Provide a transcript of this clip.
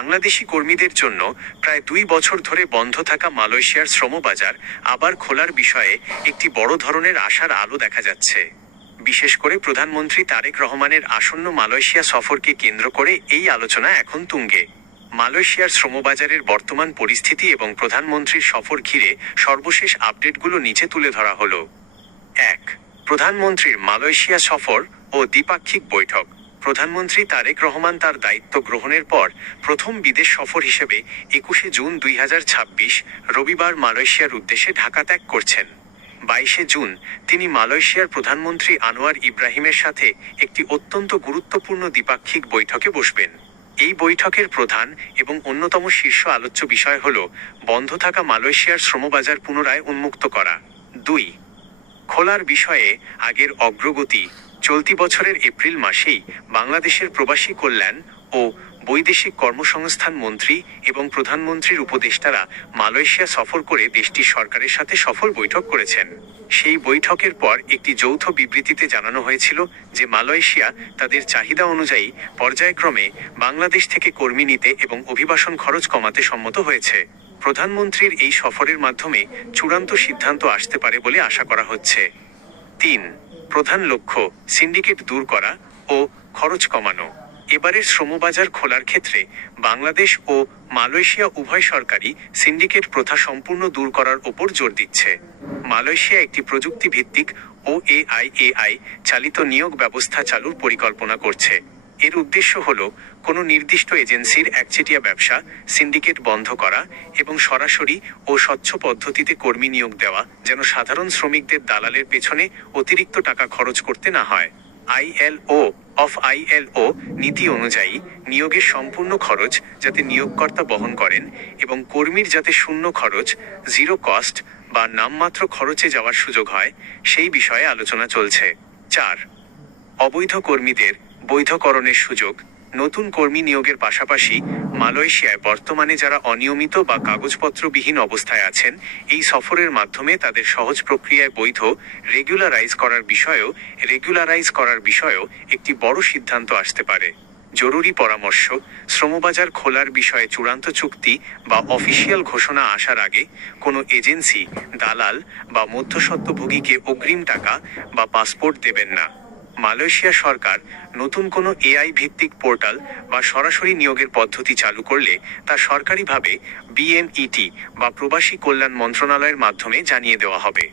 বাংলাদেশি কর্মীদের জন্য প্রায় 2 বছর ধরে বন্ধ থাকা মালয়েশিয়ার শ্রমবাজার আবার খোলার বিষয়ে একটি বড় ধরনের আশার আলো দেখা যাচ্ছে। বিশেষ করে প্রধানমন্ত্রী তারেক রহমানের আসন্ন মালয়েশিয়া সফরকে কেন্দ্র করে এই আলোচনা এখন তুঙ্গে। মালয়েশিয়ার শ্রমবাজারের বর্তমান পরিস্থিতি এবং প্রধানমন্ত্রীর সফর ঘিরে সর্বশেষ আপডেটগুলো নিচে তুলে ধরা হলো। 1. প্রধানমন্ত্রীর মালয়েশিয়া সফর ও দ্বিপাক্ষিক বৈঠক। প্রধানমন্ত্রী তারেক রহমান তার দায়িত্ব গ্রহণের পর প্রথম বিদেশ সফর হিসেবে 21 জুন 2026 রবিবার মালয়েশিয়ার উদ্দেশ্যে ঢাকা ত্যাগ করছেন। 22 জুন তিনি মালয়েশিয়ার প্রধানমন্ত্রী আনোয়ার ইব্রাহিমের সাথে একটি অত্যন্ত গুরুত্বপূর্ণ দ্বিপাক্ষিক বৈঠকে বসবেন। এই বৈঠকের প্রধান এবং অন্যতম শীর্ষ আলোচ্য বিষয় হল বন্ধ থাকা মালয়েশিয়ার শ্রমবাজার পুনরায় উন্মুক্ত করা। 2. খোলার বিষয়ে আগের অগ্রগতি। চলতি বছরের এপ্রিল মাসেই বাংলাদেশের প্রবাসী কল্যাণ ও বৈদেশিক কর্মসংস্থান মন্ত্রী এবং প্রধানমন্ত্রীর উপদেষ্টারা মালয়েশিয়া সফর করে দেশটির সরকারের সাথে সফল বৈঠক করেছেন। সেই বৈঠকের পর একটি যৌথ বিবৃতিতে জানানো হয়েছিল যে মালয়েশিয়া তাদের চাহিদা অনুযায়ী পর্যায়ক্রমে বাংলাদেশ থেকে কর্মী নিতে এবং অভিবাসন খরচ কমাতে সম্মত হয়েছে। প্রধানমন্ত্রীর এই সফরের মাধ্যমে চূড়ান্ত সিদ্ধান্ত আসতে পারে বলে আশা করা হচ্ছে। 3. প্রধান লক্ষ্য সিন্ডিকেট দূর করা ও খরচ কমানো। এবারের শ্রমবাজার খোলার ক্ষেত্রে বাংলাদেশ ও মালয়েশিয়া উভয় সরকারই সিন্ডিকেট প্রথা সম্পূর্ণ দূর করার ওপর জোর দিচ্ছে। মালয়েশিয়া একটি প্রযুক্তি ভিত্তিক ও এআই চালিত নিয়োগ ব্যবস্থা চালুর পরিকল্পনা করছে। এর উদ্দেশ্য হল কোনো নির্দিষ্ট এজেন্সির একচেটিয়া ব্যবসা, সিন্ডিকেট বন্ধ করা এবং সরাসরি ও স্বচ্ছ পদ্ধতিতে কর্মী নিয়োগ দেওয়া, যেন সাধারণ শ্রমিকদের দালালের পেছনে অতিরিক্ত টাকা খরচ করতে না হয়। ILO নীতি অনুযায়ী নিয়োগের সম্পূর্ণ খরচ যাতে নিয়োগকর্তা বহন করেন এবং কর্মীর যাতে শূন্য খরচ, জিরো কস্ট বা নামমাত্র খরচে যাওয়ার সুযোগ হয়, সেই বিষয়ে আলোচনা চলছে। 4. অবৈধ কর্মীদের বৈধকরণের সুযোগ। নতুন কর্মী নিয়োগের পাশাপাশি মালয়েশিয়ায় বর্তমানে যারা অনিয়মিত বা কাগজপত্রবিহীন অবস্থায় আছেন, এই সফরের মাধ্যমে তাদের সহজ প্রক্রিয়ায় বৈধ রেগুলারাইজ করার বিষয়েও একটি বড় সিদ্ধান্ত আসতে পারে। জরুরি পরামর্শ: শ্রমবাজার খোলার বিষয়ে চূড়ান্ত চুক্তি বা অফিসিয়াল ঘোষণা আসার আগে কোনো এজেন্সি, দালাল বা মধ্যস্বত্বভোগীকে অগ্রিম টাকা বা পাসপোর্ট দেবেন না। মালয়েশিয়া সরকার নতুন কোনো এআই ভিত্তিক পোর্টাল বা সরাসরি নিয়োগের পদ্ধতি চালু করলে তা সরকারিভাবে BMET বা প্রবাসী কল্যাণ মন্ত্রণালয়ের মাধ্যমে জানিয়ে দেওয়া হবে।